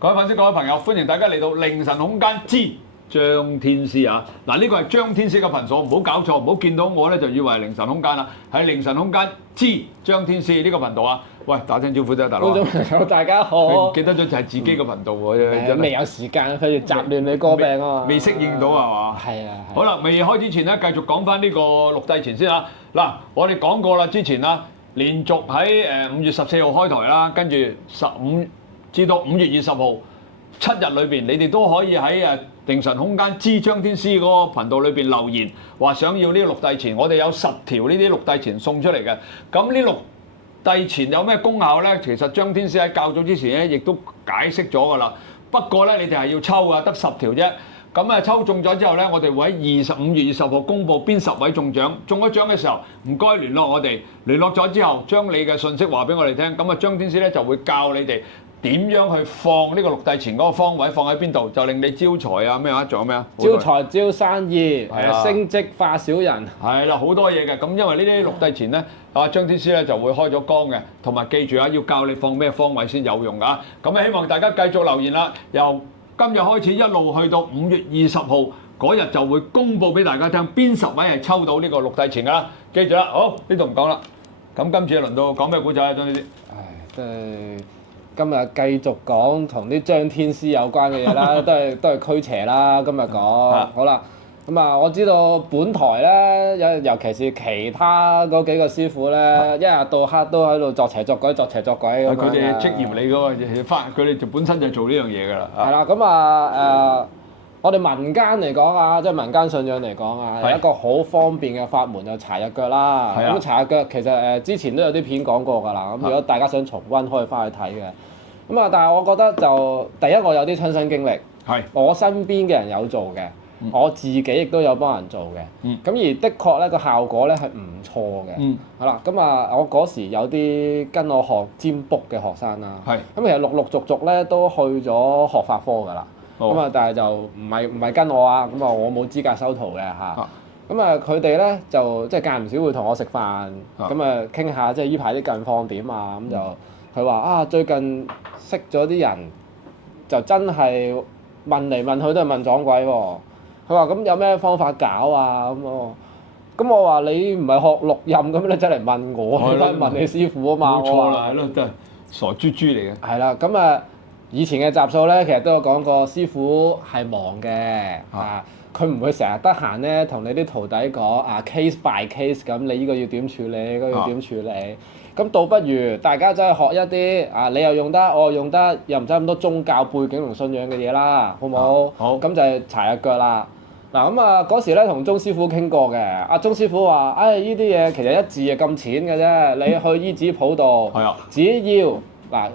各位粉絲、各位朋友，歡迎大家嚟到凌晨空間之張天師啊！嗱，呢個係張天師嘅頻數，唔好搞錯，唔好見到我咧就以為係凌晨空間啦，係凌晨空間之張天師呢個頻道啊！喂，打聲招呼啫，大佬。觀眾朋友大家好。佢唔記得咗就係自己個頻道喎，真係未有時間，佢要雜亂你歌病啊嘛。未適應到係嘛？係啊。好啦，未開之前咧，繼續講翻呢個陸帝前先啊！嗱，我哋講過啦，之前啦，連續喺5月14號開台啦，跟住15至到5月20號7日裏邊，你哋都可以喺凌晨空間之張天師嗰個頻道裏邊留言，話想要呢個陸帝前，我哋有10條呢啲陸帝前送出嚟嘅。咁呢陸帝前有咩功效咧？其實張天師喺較早之前咧，亦都解釋咗㗎啦。不過咧，你哋係要抽㗎，得10條啫。咁啊，抽中咗之後咧，我哋會喺5月20號公佈邊10位中獎。中咗獎嘅時候，唔該聯絡我哋。聯絡咗之後，將你嘅信息話俾我哋聽。咁啊，張天師咧就會教你哋點樣去放呢個陸帝前嗰個方位，放喺邊度，就令你招財啊咩啊，仲有咩啊？招財招生意，升職化小人。係啦，好多嘢嘅。咁因為呢啲陸帝前咧，張天師咧就會開咗光嘅，同埋記住啊，要教你放咩方位先有用㗎。咁啊，希望大家繼續留言啦。由今日開始一路去到5月20號嗰日就會公佈俾大家聽，邊10位係抽到呢個陸帝前㗎啦。記住啦，好，呢度唔講啦。咁今次輪到講咩古仔啊？張天師？唉，真係今日繼續講同啲張天師有關嘅嘢啦，都係驅邪啦。今日講好啦。咁啊，我知道本台咧，尤其是其他嗰幾個師傅咧，一日到黑都喺度作邪作鬼、作邪作鬼咁樣。佢哋職業嚟㗎喎，佢哋就本身就做呢樣嘢㗎啦。係啦，咁啊我哋民間嚟講啊，即係民間信仰嚟講啊，有一個好方便嘅法門就搽日腳啦。咁搽日腳其實之前都有啲片講過㗎啦。咁如果大家想重溫，可以翻去睇嘅。咁啊，但係我覺得就第一我有啲親身經歷，我身邊嘅人有做嘅。我自己亦都有幫人做嘅，咁而的確咧個效果咧係唔錯嘅。係啦，咁啊我嗰時有啲跟我學占卜嘅學生啦，咁其實陸陸續續咧都去咗學法科㗎啦，咁啊但係就唔係跟我啊，咁啊我冇資格收徒嘅嚇。咁啊佢哋咧就即係間唔少會同我食飯，咁啊傾下即係依排啲近況點啊，咁就佢話啊最近識咗啲人就真係問嚟問去都係問撞鬼喎。佢話咁有咩方法搞啊？咁我話你唔係學錄音咁，你真嚟問我，你翻問你師傅啊嘛。冇錯啦，係咯，真係傻豬豬嚟嘅。係啦，咁啊以前嘅集數咧，其實都有講過，師傅係忙嘅佢唔會成日得閒咧同你啲徒弟講case by case 咁，你呢個要點處理，嗰個要點處理。咁倒不如大家真係學一啲你又用得，我又用得，又唔使咁多宗教背景同信仰嘅嘢啦，好唔好？好。咁就係搽日腳啦。嗱咁啊嗰時咧同鐘師傅傾過嘅，阿鐘師傅話：呢啲嘢其實一字係咁淺嘅啫，你去醫紙鋪度，只要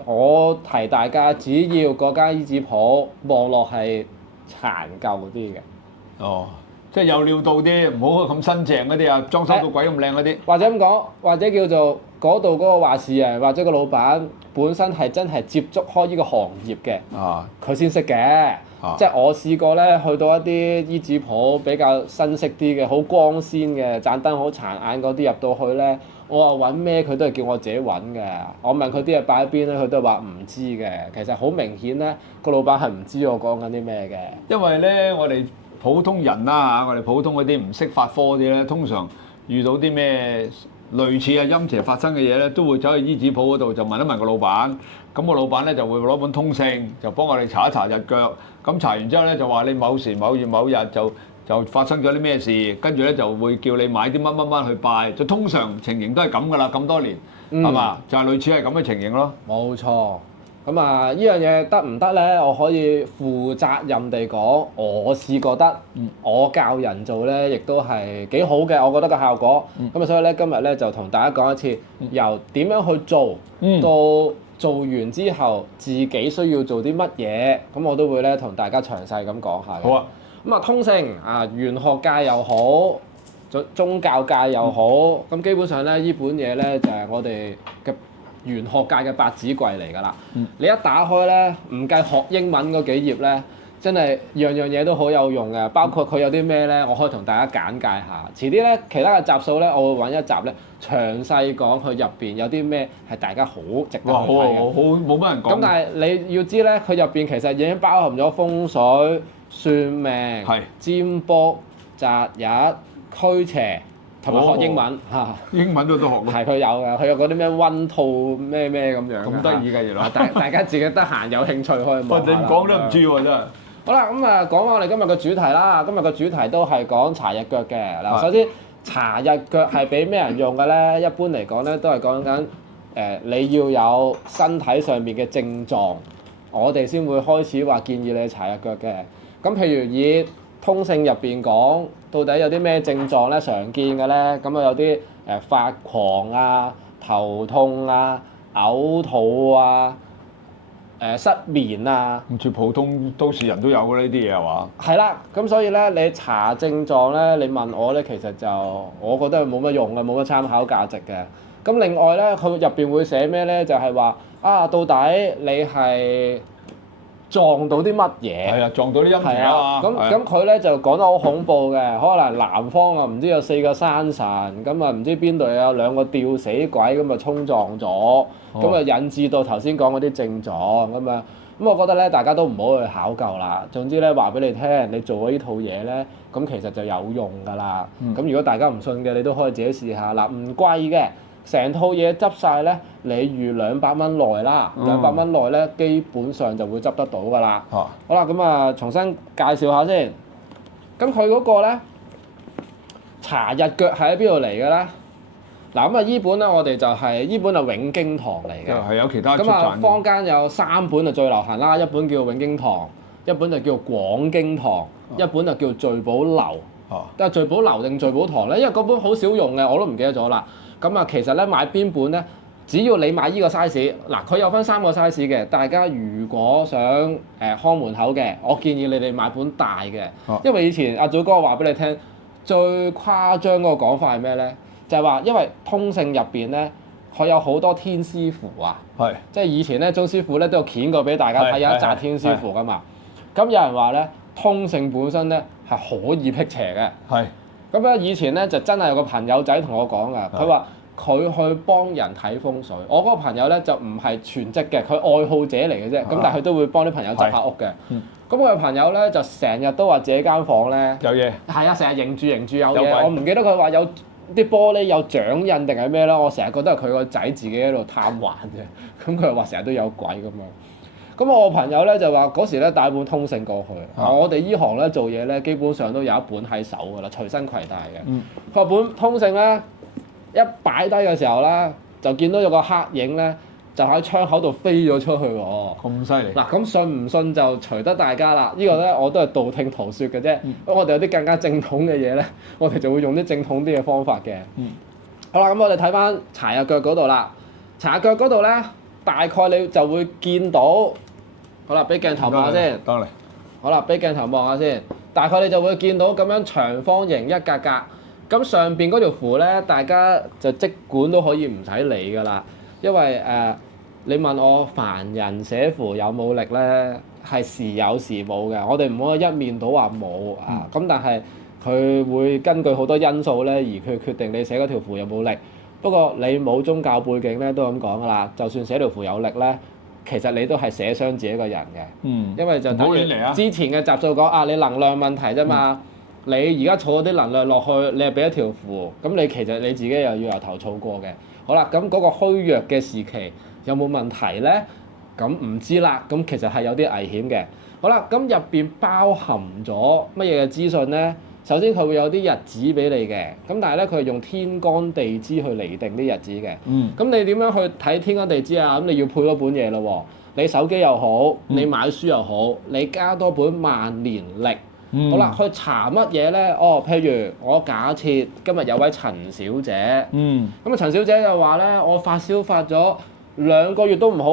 我提大家，只要嗰間醫紙鋪望落係殘舊啲嘅。哦，即係有料到啲，唔好咁新淨嗰啲啊，裝修到鬼咁靚嗰啲。或者咁講，或者叫做嗰度嗰個話事人或者個老闆本身係真係接觸開呢個行業嘅，佢先識嘅。即係我試過咧，去到一啲醫紙鋪比較新式啲嘅，好光鮮嘅，盞燈好殘眼嗰啲入到去咧，我話揾咩佢都係叫我自己揾嘅。我問佢啲嘢擺喺邊咧，佢都話唔知嘅。其實好明顯咧，個老闆係唔知我講緊啲咩嘅。因為咧，我哋普通人啦嚇，我哋普通嗰啲唔識法科啲咧，通常遇到啲咩類似陰邪發生嘅嘢咧，都會走去醫紙鋪嗰度就問一問個老闆。咁個老闆咧就會攞本通勝，就幫我哋查一查日腳。咁查完之後咧就話你某時某月某日就發生咗啲咩事，跟住咧就會叫你買啲乜乜乜去拜。就通常情形都係咁噶啦，咁多年係嘛？就係類似係咁嘅情形咯。冇錯。咁啊，呢樣嘢得唔得咧？我可以負責任地講，我試過得，我教人做咧，亦都係幾好嘅。我覺得個效果。咁啊，所以咧今日咧就同大家講一次，由點樣去做，到做完之後自己需要做啲乜嘢，咁我都會咧同大家詳細咁講下嘅。好啊。咁啊，通勝玄學界又好，宗教界又好，咁基本上咧呢本嘢咧就係我哋嘅玄學界嘅百子櫃嚟㗎啦。你一打開咧，唔計學英文嗰幾頁咧，真係樣樣嘢都好有用嘅，包括佢有啲咩咧，我可以同大家簡介下。遲啲咧，其他嘅集數咧，我會揾一集咧，詳細講佢入邊有啲咩係大家好值得去睇嘅。好冇乜人講。咁但係你要知咧，佢入邊其實已經包含咗風水、算命、占卜、擇日、驅邪。同埋學英文嚇，英文都學過。係佢有嘅，佢有嗰啲咩溫套咩咁樣。咁得意嘅原來。大家自己得閒有興趣可以望下。你講都唔知喎真係。好啦，咁啊講翻我哋今日嘅主題啦。今日嘅主題都係講搽日腳嘅。嗱，首先搽日腳係俾咩人用嘅咧？一般嚟講咧，都係講緊你要有身體上面嘅症狀，我哋先會開始話建議你搽日腳嘅。咁譬如以通勝入邊講，到底有啲咩症狀咧？常見嘅咧，咁啊有啲發狂啊、頭痛啊、嘔吐啊、失眠啊。唔似普通都市人都有嘅呢啲嘢係嘛？係啦，咁所以咧，你查症狀咧，你問我咧，其實就我覺得冇乜用嘅，冇乜參考價值嘅。咁另外咧，佢入邊會寫咩咧？就係話啊，到底你係撞到啲乜嘢？係啊，撞到啲陰邪啊嘛。咁佢咧就講得好恐怖嘅，可能南方啊唔知有4個山神，咁啊唔知邊度有2個吊死鬼咁啊衝撞咗，咁啊引致到頭先講嗰啲症狀咁啊。咁我覺得咧，大家都唔好去考究啦。總之咧，話俾你聽，你做咗呢套嘢咧，咁其實就有用㗎啦。咁如果大家唔信嘅，你都可以自己試下啦，唔貴嘅。成套嘢執晒咧，你預200蚊內啦，200蚊內咧基本上就會執得到㗎啦。好啦，咁啊重新介紹下先。咁佢嗰個咧搽日腳係喺邊度嚟嘅咧？嗱咁啊，依本咧我哋就係依本係永經堂嚟嘅。係有其他出咁啊，產。坊間有3本就最流行啦，一本叫永經堂，一本就叫廣經堂，一本就叫聚寶樓。但係聚寶樓定聚寶堂咧？因為嗰本好少用嘅，我都唔記得咗啦。咁啊，其實咧買邊本咧，只要你買依個 size，嗱佢有分3個 size 嘅。大家如果想看門口嘅，我建議你哋買本大嘅，因為以前阿祖哥話俾你聽，最誇張嗰個講法係咩咧？就係話因為通勝入邊咧，佢有好多天師符啊，即係以前咧鍾師傅咧都有掀過俾大家睇，有一紮天師符噶嘛。咁有人話咧，通勝本身咧係可以辟邪嘅。咁咧以前咧就真係有個朋友仔同我講噶，佢話佢去幫人睇風水。我嗰個朋友咧就唔係全職嘅，佢愛好者嚟嘅啫。咁但係佢都會幫啲朋友執下屋嘅。咁我個朋友咧就成日都話自己間房咧有嘢。係啊，成日認住有嘢。我唔記得佢話有啲玻璃有掌印定係咩啦。我成日覺得係佢個仔自己喺度貪玩啫。咁佢又話成日都有鬼咁樣。咁我朋友咧就話嗰時咧帶本通勝過去，我哋依行咧做嘢咧基本上都有一本喺手㗎啦，隨身攜帶嘅。佢話本通勝咧一擺低嘅時候咧，就見到有個黑影咧就喺窗口度飛咗出去喎。咁犀利！嗱，咁信唔信就隨得大家啦。呢個咧我都係道聽途說嘅啫。咁我哋有啲更加正統嘅嘢咧，我哋就會用啲正統啲嘅方法嘅。好啦，咁我哋睇翻搽日腳嗰度啦。搽日腳嗰度咧，大概你就會見到。好啦，俾鏡頭望下先。得嚟。好啦，俾鏡頭望下先。大概你就會見到咁樣長方形一格格。咁上邊嗰條符咧，大家就即管都可以唔使理㗎啦。因為你問我凡人寫符有冇力咧，係時有時冇嘅。我哋唔可以一面倒話冇啊。咁但係佢會根據好多因素咧，而佢決定你寫嗰條符有冇力。不過你冇宗教背景咧，都咁講㗎啦。就算寫條符有力咧，其實你都係寫傷自己個人嘅，因為就等於之前嘅集數講啊，你能量問題啫嘛。你而家儲咗啲能量落去，你係俾一條符，咁你其實你自己又要由頭儲過嘅。好啦，咁嗰個虛弱嘅時期有冇問題咧？咁唔知啦。咁其實係有啲危險嘅。好啦，咁入邊包含咗乜嘢嘅資訊咧？首先佢會有啲日子俾你嘅，咁但係咧佢係用天干地支去釐定啲日子嘅。咁你點樣去睇天干地支啊？咁你要配嗰本嘢咯喎。你手機又好，你買書又好，你加多本萬年曆。好啦，去查乜嘢咧？譬如我假設今日有位陳小姐。咁啊，陳小姐就話咧，我發燒發咗2個月都唔好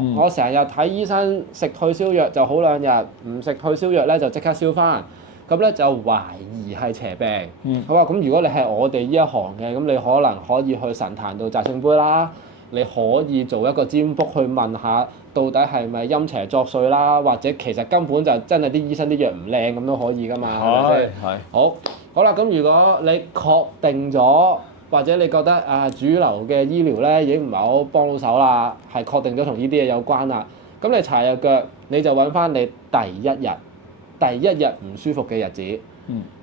喎。我成日睇醫生食退燒藥就好2日，唔食退燒藥咧就即刻燒翻。咁咧就懷疑係邪病。好啊，咁如果你係我哋呢一行嘅，咁你可能可以去神壇度擲聖杯啦。你可以做一個占卜去問下，到底係咪陰邪作祟啦，或者其實根本就真係啲醫生啲藥唔靚咁都可以噶嘛，係咪先？係。好啦，咁如果你確定咗，或者你覺得主流嘅醫療咧已經唔係好幫到手啦，係確定咗同呢啲嘢有關啦，咁你搽藥腳你就揾翻你第一日唔舒服嘅日子，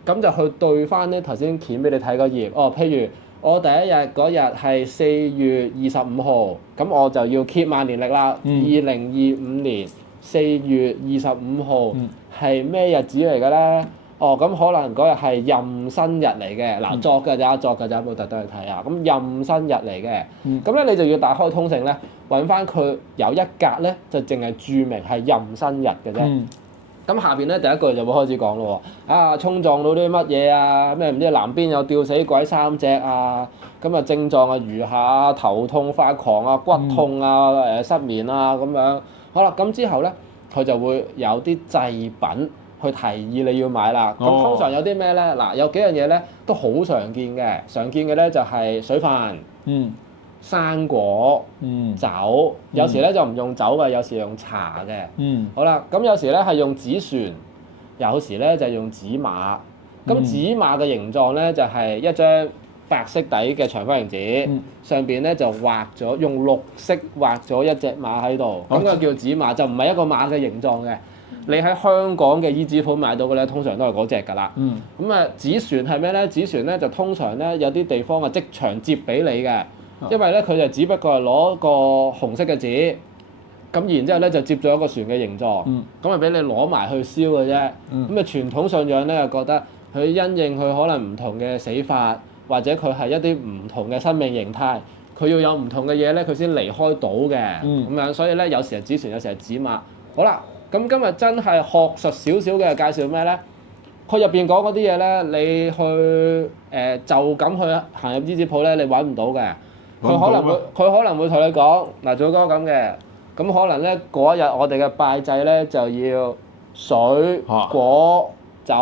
咁就去對翻咧頭先顯俾你睇個頁，譬如我第一日嗰日係4月25號，咁我就要 keep 萬年曆啦。2025年4月25號係咩日子嚟嘅咧？咁可能嗰日係壬申日嚟嘅，嗱作㗎咋，冇特登去睇下。咁壬申日嚟嘅，咁咧你就要打開通勝咧，揾翻佢有一格咧，就淨係註明係壬申日嘅啫。咁下邊咧第一句就會開始講咯喎，衝撞到啲乜嘢啊？咩唔知南邊有吊死鬼3隻啊？咁啊症狀啊如下：頭痛、發狂啊、骨痛啊、失眠啊咁樣。好啦，咁之後咧佢就會有啲製品去提議你要買啦。咁通常有啲咩咧？嗱，有幾樣嘢咧都好常見嘅，常見嘅咧就係水飯。生果、酒，有時咧就唔用酒嘅，有時用茶嘅。好啦，咁有時咧係用紙船，有時咧就用紙馬。咁紙馬嘅形狀咧就係一張白色底嘅長方形紙，上邊咧就畫咗用綠色畫咗一隻馬喺度，咁就叫紙馬，就唔係一個馬嘅形狀嘅。你喺香港嘅醫紙鋪買到嘅咧，通常都係嗰隻㗎啦。咁啊，紙船係咩咧？紙船咧就通常咧有啲地方啊即場摺俾你嘅。因為咧，佢就只不過係攞個紅色嘅紙，咁然之後咧就接咗一個船嘅形狀，咁啊俾你攞埋去燒嘅啫。咁啊傳統信仰咧，就覺得佢因應佢可能唔同嘅死法，或者佢係一啲唔同嘅生命形態，佢要有唔同嘅嘢咧，佢先離開到嘅。咁樣所以咧，有時係紙船，有時係紙馬。好啦，咁今日真係學術少少嘅介紹咩咧？佢入邊講嗰啲嘢咧，你去就咁去行入醫紙鋪咧，你揾唔到嘅。佢可能會同你講嗱，祖哥咁嘅，咁可能咧嗰日我哋嘅拜祭咧就要水果酒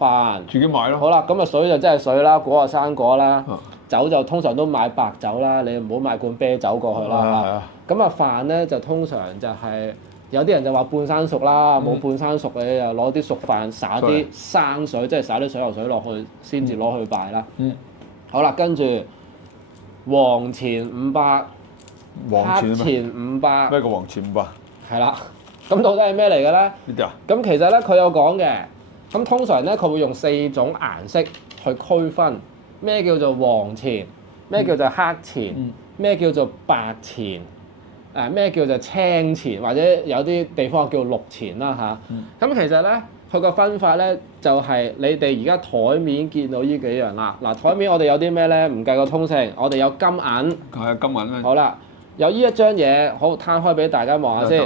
飯，自己買咯。好啦，咁啊水就真係水啦，果啊生果啦，酒就通常都買白酒啦，你唔好買罐啤酒過去啦。咁啊飯咧就通常就係有啲人就話半生熟啦，冇半生熟你又攞啲熟飯灑啲生水，即係灑啲水喉水落去先至攞去拜啦。好啦，跟住。黃錢500，黑錢500。咩叫黃錢500？係啦，咁到底係咩嚟嘅咧？呢啲啊？咁其實咧佢有講嘅，咁通常咧佢會用4種顏色去區分咩叫做黃錢，咩叫做黑錢，咩叫做白錢，咩叫做青錢，或者有啲地方叫綠錢啦嚇。咁其實咧。佢個分法咧就係你哋而家台面見到呢幾樣啦。嗱，台面我哋有啲咩咧？唔計個通勝，我哋有金銀。係金銀咧。好啦，有呢一張嘢，好攤開俾大家望下先。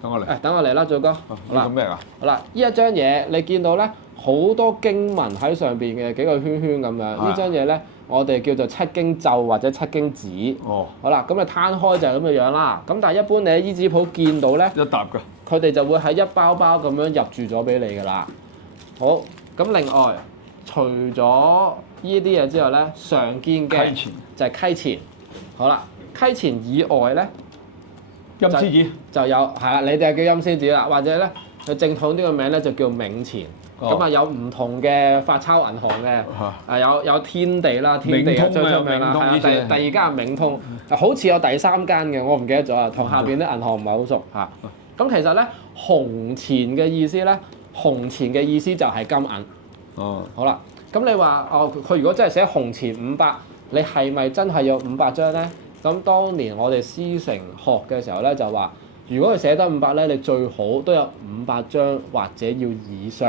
等我嚟。等我嚟啦，祖哥。好啦。咩啊？好啦，呢一張嘢你見到咧好多經文喺上邊嘅幾個圈圈咁樣。呢張嘢咧，我哋叫做七經咒或者七經紙。好啦，咁你攤開就係咁嘅樣啦。咁但係一般你喺醫紙鋪見到咧，一沓㗎。佢哋就會喺一包包咁樣入住咗俾你㗎啦。好，咁另外除咗呢啲嘢之外咧，常見嘅就係溪錢。好啦，溪錢以外咧，陰司紙就有係啦，你哋係叫陰司紙啦，或者咧佢正統啲嘅名咧就叫冥錢。咁啊有唔同嘅發鈔銀行嘅，有天地啦，天地最出名啦，係啊，第二間係冥通，好似有第3間嘅，我唔記得咗啊，同下邊啲銀行唔係好熟嚇。咁其實咧，紅錢嘅意思咧，紅錢嘅意思就係金銀。好啦，咁你話佢如果真係寫紅錢500，你係咪真係有500張咧？咁當年我哋師承學嘅時候咧，就話如果佢寫得500咧，你最好都有500張或者要以上。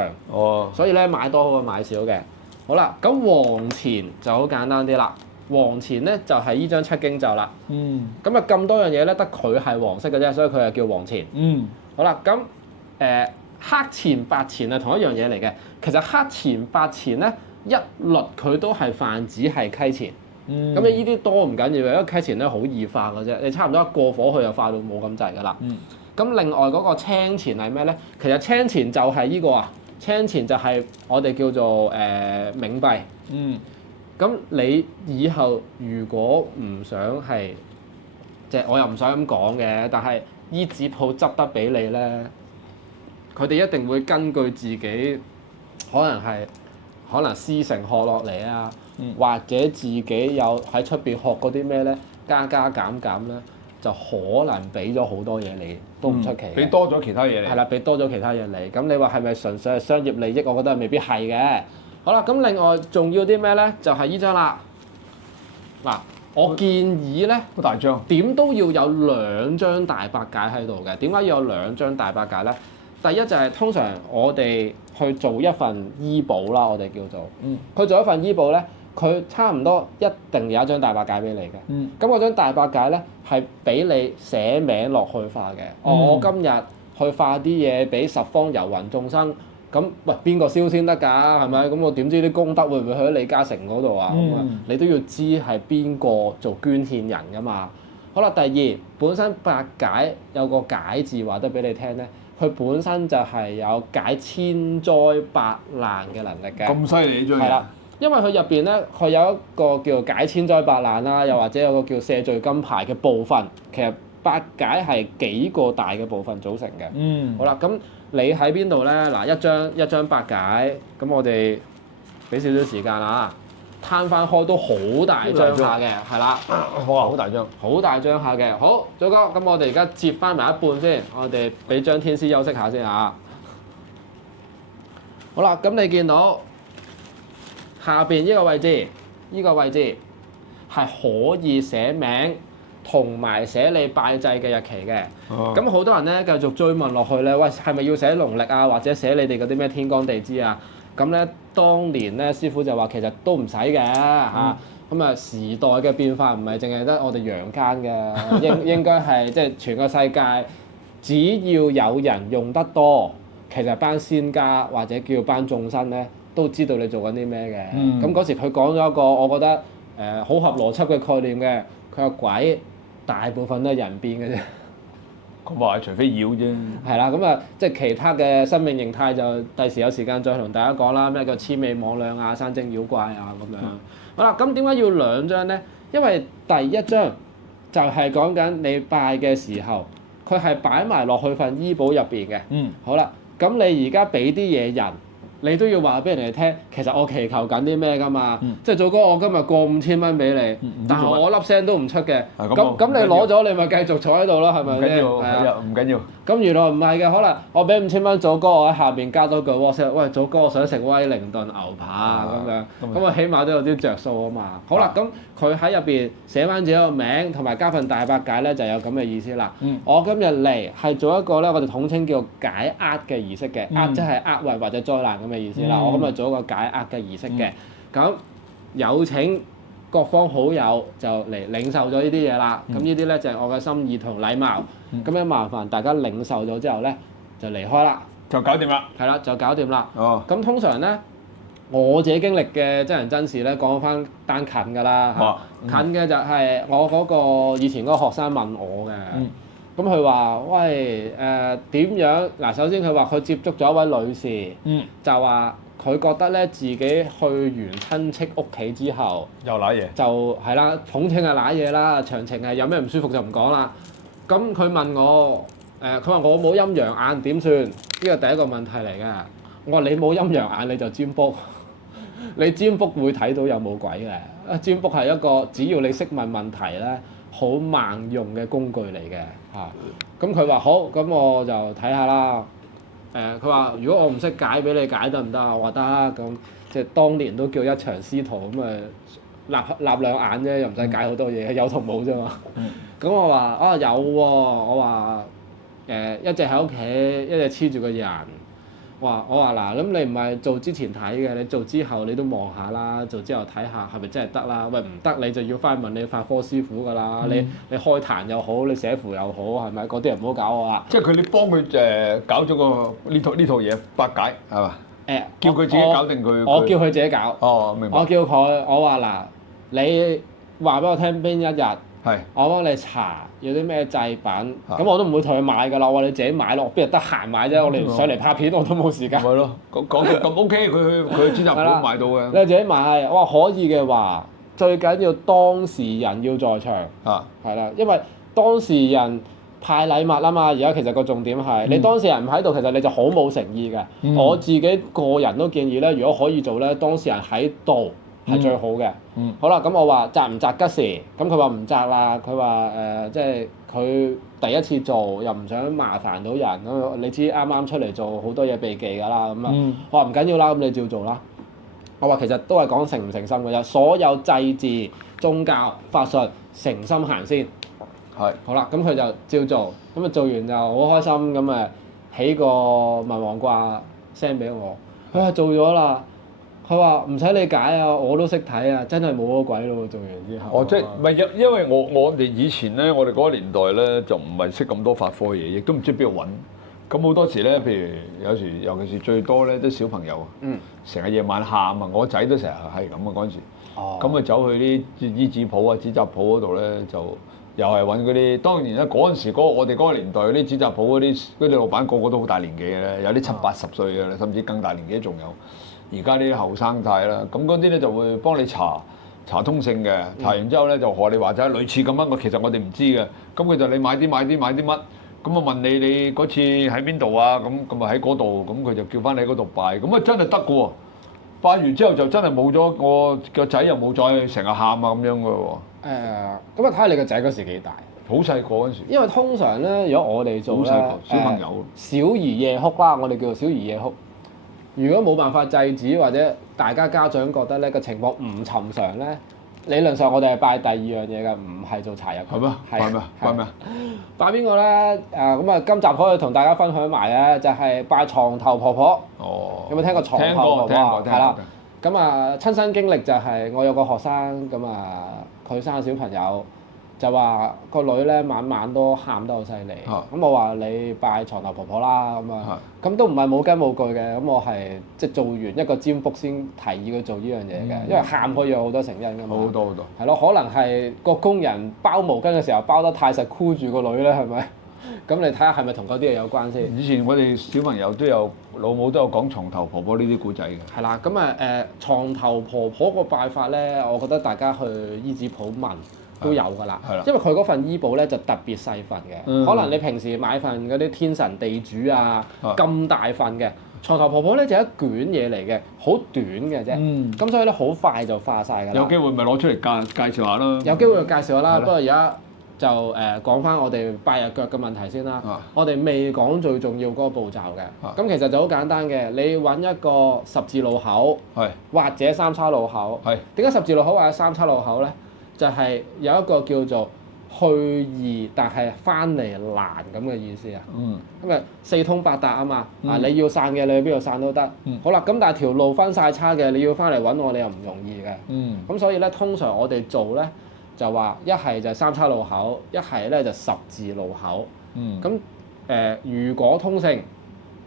所以咧買多好過買少嘅。好啦，咁黃錢就好簡單啲啦。黃錢咧就係依張七經咒啦。咁啊咁多樣嘢咧，得佢係黃色嘅啫，所以佢係叫黃錢。好啦，咁黑錢白錢係同一樣嘢嚟嘅。其實黑錢白錢咧一律佢都係泛指係溪錢。咁你依啲多唔緊要嘅，因為溪錢咧好易化嘅啫，你差唔多一過火佢就化到冇咁滯㗎啦。咁另外嗰個青錢係咩咧？其實青錢就係依個啊，青錢就係我哋叫做冥幣。咁你以後如果唔想係即係我又唔想咁講嘅，但係衣紙鋪執得俾你咧，佢哋一定會根據自己可能師承學落嚟啊，或者自己有喺出邊學嗰啲咩咧，加減咧，就可能俾咗好多嘢你，都唔出奇。俾多咗其他嘢你。係啦，俾多咗其他嘢你。咁你話係咪純粹係商業利益？我覺得未必係嘅。好啦，咁另外仲要啲咩咧？就係依張啦。嗱，我建議咧，好大張。點都要有2張大白解喺度嘅。點解要有2張大白解咧？第一就係通常我哋去做一份醫保啦，我哋叫做，佢做一份醫保咧，佢差唔多一定有一張大白解俾你嘅。咁嗰張大白解咧係俾你寫名落去化嘅。我今日去化啲嘢俾十方遊魂眾生，咁喂邊個燒先得㗎？係咪？咁我點知啲功德會唔會去咗李嘉誠嗰度啊？咁啊，你都要知係邊個做捐獻人㗎嘛。好啦，第二本身白解有個解字話得俾你聽咧。佢本身就係有解千災百難嘅能力嘅。咁犀利呢張嘢？係啦，因為佢入邊咧，佢有一個叫解千災百難啦，又或者有個叫赦罪金牌嘅部分。其實白解係幾個大嘅部分組成嘅。好啦，咁你喺邊度咧？嗱，一張白解，咁我哋俾少少時間啊。攤翻開都好大張下嘅，係啦。哇，好大張！好大張下嘅。好，祖哥，咁我哋而家接翻埋一半先，我哋俾張天師休息下先嚇。好啦，咁你見到下邊呢個位置，係可以寫名同埋寫你拜祭嘅日期嘅。咁好多人咧繼續追問落去咧，喂，係咪要寫農曆啊，或者寫你哋嗰啲咩天干地支啊？咁咧，當年咧，師傅就話其實都唔使嘅嚇。咁啊，時代嘅變化唔係淨係得我哋陽間嘅，應該係即係全個世界，只要有人用得多，其實班仙家或者叫班眾生咧，都知道你做緊啲咩嘅。咁嗰時佢講咗一個我覺得好合邏輯嘅概念嘅，佢話鬼大部分都係人變嘅啫。咁話除非妖啫。係啦，咁啊，即係其他嘅生命形態就第時有時間再同大家講啦。咩叫魑魅魍魎啊、山精妖怪啊咁樣。好啦，咁點解要2張咧？因為第一張就係講緊你拜嘅時候，佢係擺埋落去份醫保入邊嘅。好啦，咁你而家俾啲嘢人，你都要話俾人哋聽，其實我祈求緊啲咩㗎嘛？即係祖哥，我今日過5000蚊俾你，但係我粒聲都唔出嘅。咁你攞咗，你咪繼續坐喺度咯，係咪先？唔緊要。咁原來唔係嘅，可能我俾5000蚊祖哥，我喺下邊加多句 WhatsApp，喂，祖哥，我想食威靈頓牛扒咁樣，咁我起碼都有啲着數啊嘛。好啦，咁佢喺入邊寫翻自己個名，同埋加份大白解咧，就有咁嘅意思啦。我今日嚟係做一個咧，我哋統稱叫解厄嘅儀式嘅，厄即係厄運或者災難咁嘅意思啦。我今日做一個解厄嘅儀式嘅，咁有請各方好友就嚟領受咗呢啲嘢啦。咁呢啲咧就係我嘅心意同禮貌。咁樣麻煩大家領受咗之後咧，就離開啦，就搞掂啦。係啦，就搞掂啦。咁通常咧，我自己經歷嘅真人真事咧，講翻單近㗎啦。近嘅就係我嗰個以前嗰個學生問我嘅。咁佢話：喂，點樣？嗱，首先佢話佢接觸咗一位女士，就話佢覺得咧自己去完親戚屋企之後，又揦嘢，就係啦，統稱係揦嘢啦，詳情係有咩唔舒服就唔講啦。咁佢問我，佢話我冇陰陽眼點算？呢個第一個問題嚟嘅。我話你冇陰陽眼你就占卜，你占卜會睇到有冇鬼嘅。占卜係一個只要你識問問題咧，好萬用嘅工具嚟嘅嚇。咁佢話好，咁我就睇下啦。佢話如果我唔識解俾你解得唔得啊？我話得，咁即係當年都叫一場師徒咁立兩眼啫，又唔使解好多嘢，有同冇啫嘛。咁我話有喎，我話一隻喺屋企，一隻黐住個人。我話嗱，咁你唔係做之前睇嘅，你做之後你都望下啦，做之後睇下係咪真係得啦？喂，唔得你就要翻去問你法科師傅㗎啦。你開壇又好，你寫符又好，係咪？嗰啲人唔好搞我啊！即係你幫佢搞咗個呢套嘢白解係嘛？叫佢自己搞定佢。我叫佢自己搞。哦，明白。我叫佢，我話嗱，你話俾我聽邊一日，我幫你查要啲咩製品，咁我都唔會同佢買㗎啦。我話你自己買咯，邊日得閒買啫？我哋上嚟拍片我都冇時間。咪咯，講到咁 OK，佢專入鋪買到嘅。你自己買，我話可以嘅話，最緊要當事人要在場。係啦，因為當事人派禮物啊嘛，而家其實個重點係你當事人唔喺度，其實你就好冇誠意嘅。我自己個人都建議咧，如果可以做咧，當事人喺度係最好嘅。好啦，咁我話擇唔擇吉時，咁佢話唔擇啦。佢話即係佢第一次做，又唔想麻煩到人咁。你知啱啱出嚟做好多嘢避忌㗎啦，咁啊，我話唔緊要啦，咁你照做啦。我話其實都係講誠唔誠心嘅啫，所有祭祀、宗教、法術，誠心行先。係。好啦，咁佢就照做，咁啊做完就好開心，咁啊起個文王卦 send 俾我，佢話做咗啦。佢話唔使你解啊，我都識睇啊，真係冇咗鬼咯！做完之後。即係唔係因為我哋以前咧，我哋嗰個年代咧就唔係識咁多法科嘢，亦都唔知邊度揾。咁好多時咧，譬如有時，尤其是最多咧，啲小朋友，成日夜晚喊啊！我仔都成日係咁啊嗰陣時。咁啊走去啲醫紙鋪啊、紙紮鋪嗰度咧，就又係揾嗰啲。當然咧，嗰陣時我哋嗰個年代嗰啲紙紮鋪嗰啲老闆個個都好大年紀嘅咧，有啲70、80歲嘅，甚至更大年紀仲有。而家啲後生態啦，咁嗰啲咧就會幫你查通勝嘅，查完之後咧就學你話齋類似咁樣，其實我哋唔知嘅。咁佢就你買啲乜，咁啊問你嗰次喺邊度啊？咁咪喺嗰度，咁佢就叫翻你喺嗰度拜，咁啊真係得嘅喎。拜完之後就真係冇咗，我個仔又冇再成日喊啊咁樣嘅喎。咁啊睇下你個仔嗰時幾大？好細個嗰陣時。因為通常咧，如果我哋做咧，小朋友，小兒夜哭啦，我哋叫做小兒夜哭。如果冇辦法制止，或者大家家長覺得咧個情況唔尋常咧，理論上我哋係拜第二樣嘢嘅，唔係做柴日。係咩？拜咩？拜咩？拜邊個咧？咁啊，今集可以同大家分享埋咧，就係拜床頭婆婆。有冇聽過床頭婆婆啊？係啦。咁啊，親身經歷就係我有個學生咁啊，佢生小朋友。就話個女咧晚晚都喊得好犀利，咁我話你拜床頭婆婆啦，咁啊，咁都唔係冇根冇據嘅，咁我係即係做完一個占卜先提議佢做呢樣嘢嘅，因為喊可以有好多成因㗎嘛，好多，係咯，可能係個工人包毛巾嘅時候包得太實箍住個女咧，係咪？咁你睇下係咪同嗰啲嘢有關先？以前我哋小朋友都有老母都有講床頭婆婆呢啲故仔嘅。係啦，咁啊床頭婆婆個拜法咧，我覺得大家去醫紙鋪問。都有㗎啦，因為佢嗰份醫簿咧就特別細份嘅，可能你平時買份嗰啲天神地主啊咁大份嘅，床頭婆婆咧就一卷嘢嚟嘅，好短嘅啫，咁所以咧好快就化晒㗎啦。有機會咪攞出嚟介紹下咯。有機會介紹下啦，不過而家就講翻我哋拜日腳嘅問題先啦。我哋未講最重要嗰個步驟嘅，咁其實就好簡單嘅，你揾一個十字路口，或者三叉路口。點解十字路口或者三叉路口咧？就係有一個叫做去易但係翻嚟難咁嘅意思啊。咁啊四通八達啊嘛，你要散嘅你去邊度散都得。好啦，咁但係條路分晒叉嘅，你要翻嚟揾我你又唔容易嘅。咁所以咧，通常我哋做咧就話一係就三叉路口，一係咧就十字路口。咁如果通勝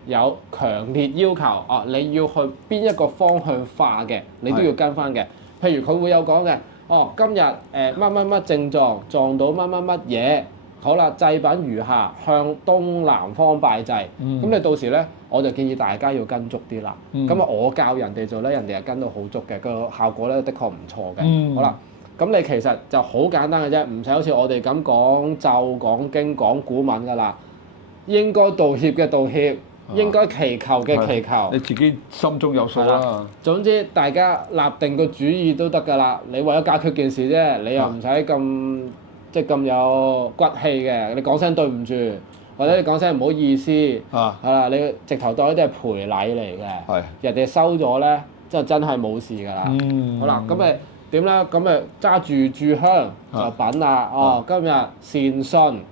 有強烈要求，你要去邊一個方向化嘅，你都要跟翻嘅。譬如佢會有講嘅。今日乜乜乜症狀撞到乜乜乜嘢，好啦，祭品如下，向東南方拜祭。咁你到時咧，我就建議大家要跟足啲啦。咁我教人哋做咧，人哋係跟到好足嘅，個效果咧的確唔錯嘅。好啦，咁你其實就好簡單嘅啫，唔使好似我哋咁講咒、講經、講古文㗎啦。應該道歉嘅道歉。應該祈求嘅祈求，你自己心中有數啦。總之大家立定個主意都得㗎啦。你為咗解決件事啫，你又唔使咁即係咁有骨氣嘅。你講聲對唔住，或者你講聲唔好意思，係啦，你直頭當呢啲係賠禮嚟嘅。人哋收咗咧，真係冇事㗎啦。好啦，咁咪點咧？咁咪揸住炷香就品啦。今日善信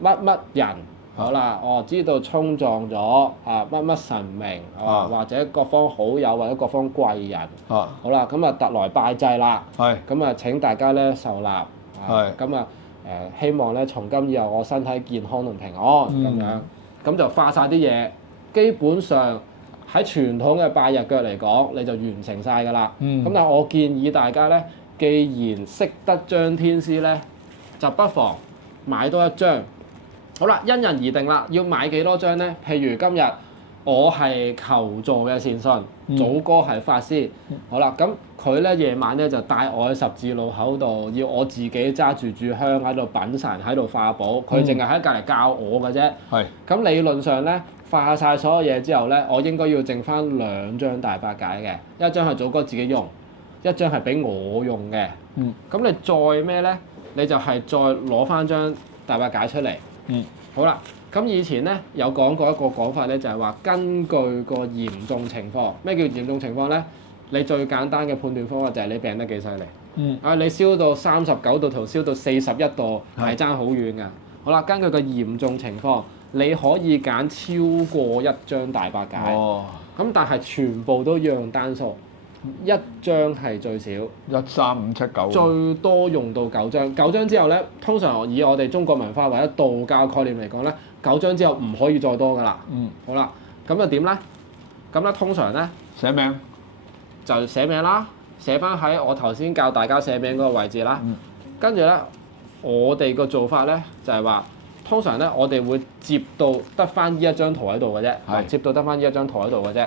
乜乜人。好啦，知道衝撞咗乜乜神明或者各方好友或者各方貴人。好啦，咁啊特來拜祭啦。咁啊請大家咧受納。咁啊希望咧從今以後我身體健康同平安咁樣，咁就化晒啲嘢。基本上喺傳統嘅拜日腳嚟講，你就完成晒㗎啦。咁但係我建議大家咧，既然識得張天師咧，就不妨買多一張。好啦，因人而定啦，要買幾多張咧？譬如今日我係求助嘅善信，祖哥係法師。好啦，咁佢咧夜晚咧就帶我喺十字路口度，要我自己揸住炷香喺度品神喺度化寶，佢淨係喺隔離教我嘅啫。係。咁理論上咧，化晒所有嘢之後咧，我應該要剩翻2張大八解嘅，一張係祖哥自己用，一張係俾我用嘅。咁你再咩咧？你就係再攞翻張大八解出嚟。好啦。咁以前咧有講過一個講法咧，就係話根據個嚴重情況，咩叫嚴重情況咧？你最簡單嘅判斷方法就係你病得幾犀利。你燒到39度同燒到41度係爭好遠㗎。好啦，根據個嚴重情況，你可以揀超過1張大八解。咁但係全部都讓單數，1張係最少。1、3、5、7、9。最多用到9張。9張之後咧，通常以我哋中國文化或者道教概念嚟講咧，9張之後唔可以再多㗎啦。好啦，咁就點咧？咁咧通常咧寫名就寫名啦，寫翻喺我頭先教大家寫名嗰個位置啦。跟住咧，我哋個做法咧就係話，通常咧我哋會接到得翻呢一張圖喺度嘅啫，接到得翻呢一張圖喺度嘅啫。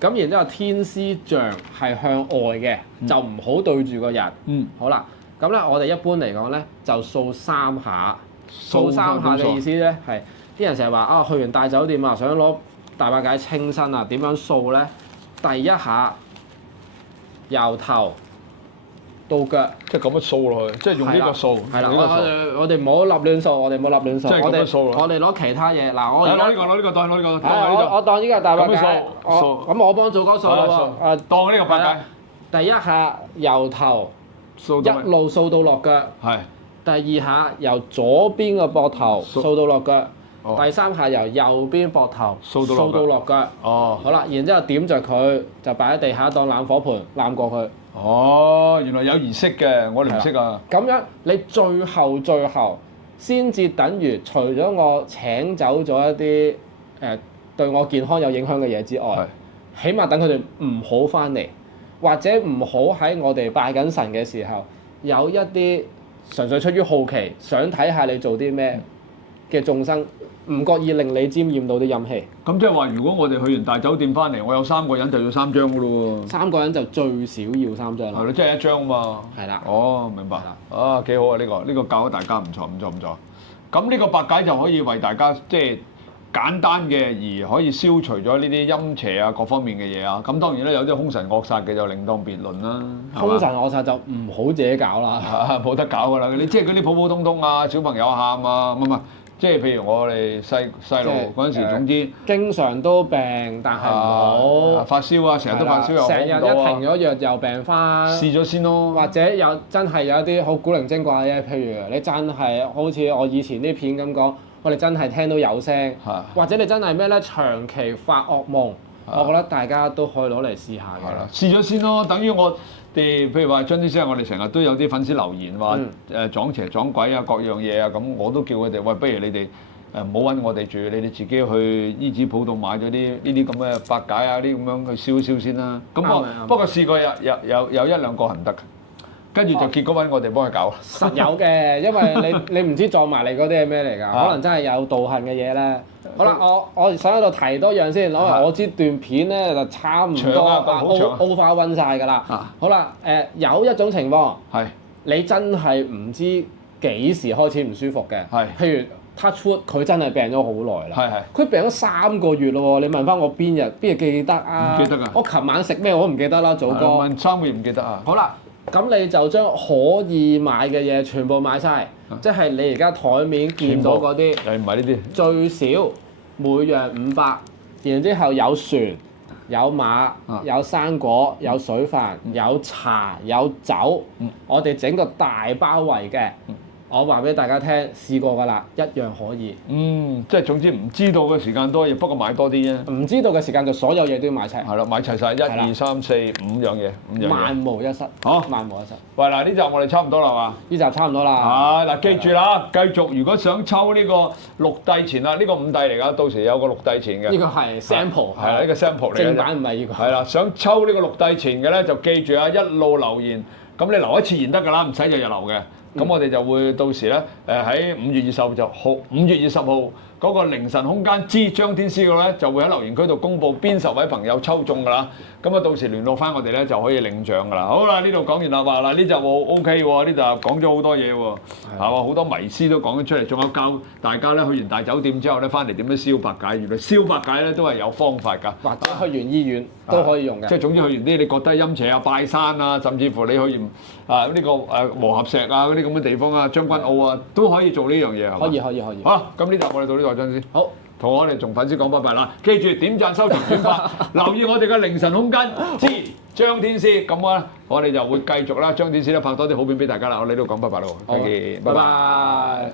咁然之後天師像係向外嘅，就唔好對住個人。好啦，咁咧我哋一般嚟講咧就掃3下。掃3下嘅意思咧係，啲人成日話啊，去完大酒店啊，想攞大八解清身啊，點樣掃咧？第一下由頭到腳，即係咁樣掃落去，即係用呢個掃。係啦，我哋唔好立亂掃，我哋唔好立亂掃。即係咁樣掃落去。我哋攞其他嘢嗱，我攞呢個當呢個。我當呢個大八解。咁我幫祖哥掃咯喎。當呢個八解。第一下由頭一路掃到落腳。係。第二下由左邊個膊頭掃到落腳，第三下由右邊膊頭掃到落腳。好啦，然之後點着佢就擺喺地下當攬火盆攬過佢。原來有儀式嘅，我哋唔識啊。咁樣你最後先至等於除咗我請走咗一啲對我健康有影響嘅嘢之外，起碼等佢哋唔好翻嚟，或者唔好喺我哋拜緊神嘅時候有一啲純粹出於好奇，想睇下你做啲咩嘅眾生，唔覺意令你沾染到啲陰氣。咁即係話，如果我哋去完大酒店翻嚟，我有3個人就要3張噶咯喎。3個人就最少要3張啦。係咯，即係1張嘛。係啦。明白。幾好啊！呢個教咗大家唔錯。咁呢個八解就可以為大家即係簡單嘅而可以消除咗呢啲陰邪啊各方面嘅嘢啊。咁當然咧有啲兇神惡煞嘅就另當別論啦。兇神惡煞就唔好自己搞啦。冇得搞㗎啦！你即係嗰啲普普通通啊，小朋友喊啊，唔係，即係譬如我哋細路嗰陣時，總之經常都病，但係唔好發燒啊，成日都發燒又成日一停咗藥又病翻。試咗先咯。或者真係有啲好古靈精怪嘅，譬如你真係好似我以前啲片咁講。我哋真係聽到有聲，或者你真係咩咧？長期發惡夢，我覺得大家都可以攞嚟試下嘅。係啦，試咗先咯。等於我哋譬如話張醫生，我哋成日都有啲粉絲留言話撞邪撞鬼啊，各樣嘢啊，咁我都叫佢哋喂，不如你哋唔好揾我哋住，你哋自己去醫子鋪度買咗呢啲咁嘅八解啊，呢啲咁樣去燒燒先啦。咁不過試過有1、2個係唔得嘅。跟住就結果揾我哋幫佢搞。實有嘅，因為你唔知撞埋嚟嗰啲係咩嚟㗎？可能真係有道行嘅嘢咧。好啦，我想喺度提多樣先，因為我知段片咧就差唔多over 晒㗎啦。好啦，有一種情況係你真係唔知幾時開始唔舒服嘅。譬如 touch wood，佢真係病咗好耐啦。佢病咗3個月咯喎，你問翻我邊日記得啊？唔記得㗎。我琴晚食咩我都唔記得啦，祖哥。問3個月唔記得啊？好啦。咁你就將可以買嘅嘢全部買晒，即係你而家台面見到嗰啲，又唔係呢啲，最少每樣500，然之後有船、有馬、有生果、有水飯、有茶、有酒，我哋整個大包圍嘅。我話俾大家聽，試過㗎啦，一樣可以。即係總之唔知道嘅時間多，亦不過買多啲啫。唔知道嘅時間就所有嘢都要買齊。係啦，買齊晒1、2、3、4、5樣嘢，5樣嘢。萬無一失。好，萬無一失。喂，嗱呢集我哋差唔多啦嘛？呢集差唔多啦。嗱記住啦，繼續如果想抽呢個六帝錢啦，呢個5帝嚟㗎，到時有個六帝錢嘅。呢個係 sample。係啦，呢個 sample 嚟嘅。正版唔係呢個。係啦，想抽呢個六帝錢嘅咧，就記住啊，一路留言。咁你留一次言得㗎啦，唔使日日留嘅。咁我哋就會到時咧喺5月20號嗰個凌晨空間之張天師嗰咧，就會喺留言區度公佈邊10位朋友抽中㗎啦。咁啊，到時聯絡翻我哋咧就可以領獎㗎啦。好啦，呢度講完啦，話嗱呢集我 OK 喎，呢集講咗好多嘢喎，係嘛，好多迷思都講咗出嚟，仲有教大家咧去完大酒店之後咧翻嚟點樣燒白解，原來燒白解咧都係有方法㗎，或者去完醫院都可以用嘅。即係總之去完啲你覺得陰邪啊、拜山啊，甚至乎你去完呢個磨合石啊嗰啲咁嘅地方啊、將軍澳啊，都可以做呢樣嘢係嘛？可以。好，咁呢集我哋到呢度陣先。好。同我哋同粉絲講拜拜啦！記住點讚、收藏、轉發，留意我哋嘅凌晨空間之張天師。咁啊，我哋就會繼續啦，張天師咧拍多啲好片俾大家啦。我哋都講拜拜咯，再見，拜拜。